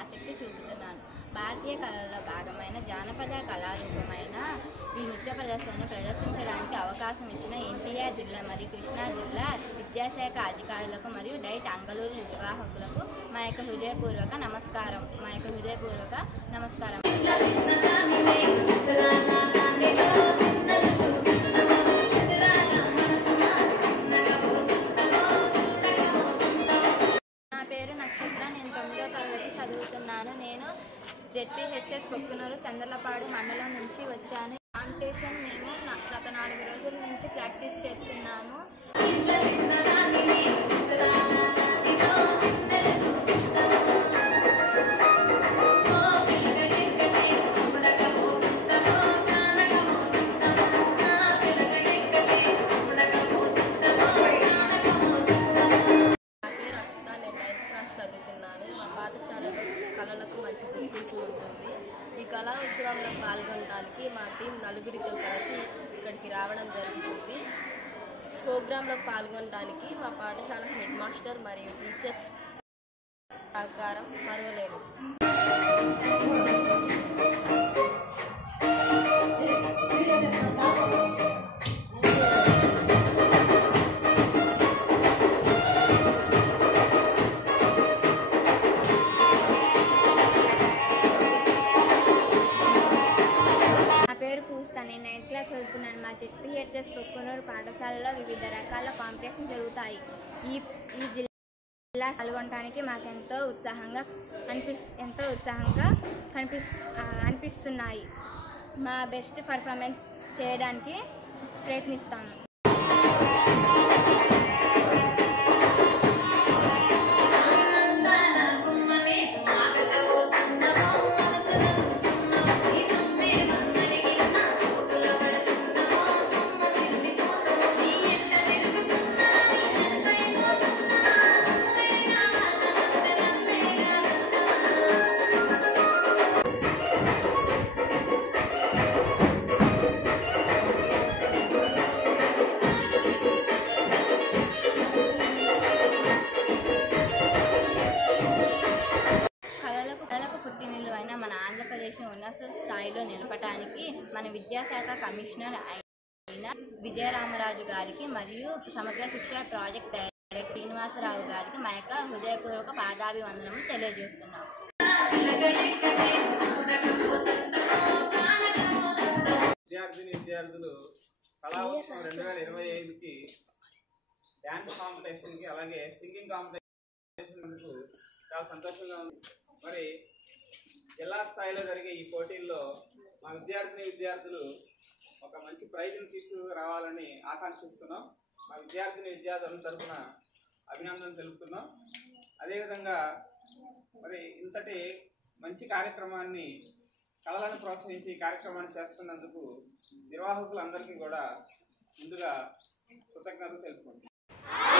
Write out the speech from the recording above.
ఆసక్తి చూపుతున్నాను. భారతీయ కళల్లో భాగమైన జానపద కళారూపమైన ఈ నృత్య ప్రదర్శనను ప్రదర్శించడానికి అవకాశం ఇచ్చిన ఎన్టీఆర్ జిల్లా మరియు కృష్ణా జిల్లా విద్యాశాఖ అధికారులకు మరియు డైట్ అంగళూరు నిర్వాహకులకు మా యొక్క హృదయపూర్వక నమస్కారం. నా పేరు నక్షత్ర. నేను 9వ తరగతి చదువుతున్నాను. నేను జెడ్పీహెచ్ఎస్ కొక్కునూరు చంద్రలపాడు మండలం నుంచి వచ్చాను. కాంపిటీషన్ మేము గత 4 రోజుల నుంచి ప్రాక్టీస్ చేస్తున్నాము. చదువుతున్నాను. మా పాఠశాలలో కళలకు మంచి గుర్తింపు ఉంటుంది. ఈ కళా ఉత్సవంలో పాల్గొనడానికి మా టీం 4తో కలిసి ఇక్కడికి రావడం జరుగుతుంది. ప్రోగ్రాంలో పాల్గొనడానికి మా పాఠశాల హెడ్ మాస్టర్ మరియు టీచర్స్ సహకారం మరువలేదు. నేను 9th క్లాస్ చదువుతున్నాను. మా జెడ్పీహెచ్ఎస్ కొక్కునూరు పాఠశాలలో వివిధ రకాల కాంపిటీషన్ జరుగుతాయి. ఈ జిల్లా పాల్గొనడానికి మాకు ఎంతో ఉత్సాహంగా అనిపిస్తున్నాయి. మా బెస్ట్ పర్ఫార్మెన్స్ చేయడానికి ప్రయత్నిస్తాము. పుట్టినిల్లు మన ఆంధ్రప్రదేశ్ను ఉన్నత స్థాయిలో నిలపడానికి మన విద్యాశాఖ కమిషనర్ అయిన విజయరామరాజు గారికి మరియు సమగ్ర శిక్ష ప్రాజెక్ట్ డైరెక్టర్ శ్రీనివాసరావు గారికి మా యొక్క హృదయపూర్వక పాదాభివందనము తెలియజేస్తున్నాం. విద్యార్థులు కళా ఉత్సవం 2025కి డ్యాన్స్ కాంపిటీషన్కి అలాగే సింగింగ్ కాంపిటీషన్ చాలా సంతోషంగా ఉంది. మరి జిల్లా స్థాయిలో జరిగే ఈ పోటీల్లో మా విద్యార్థులు ఒక మంచి ప్రైజ్ని తీసుకురావాలని ఆకాంక్షిస్తున్నాం. మా విద్యార్థుల తరఫున అభినందనలు తెలుపుతున్నాం. అదేవిధంగా మరి ఇంతటి మంచి కార్యక్రమాన్ని కళలను ప్రోత్సహించి ఈ కార్యక్రమాన్ని చేస్తున్నందుకు నిర్వాహకులందరికీ కూడా ముందుగా కృతజ్ఞతలు తెలుపుకుంటున్నాం.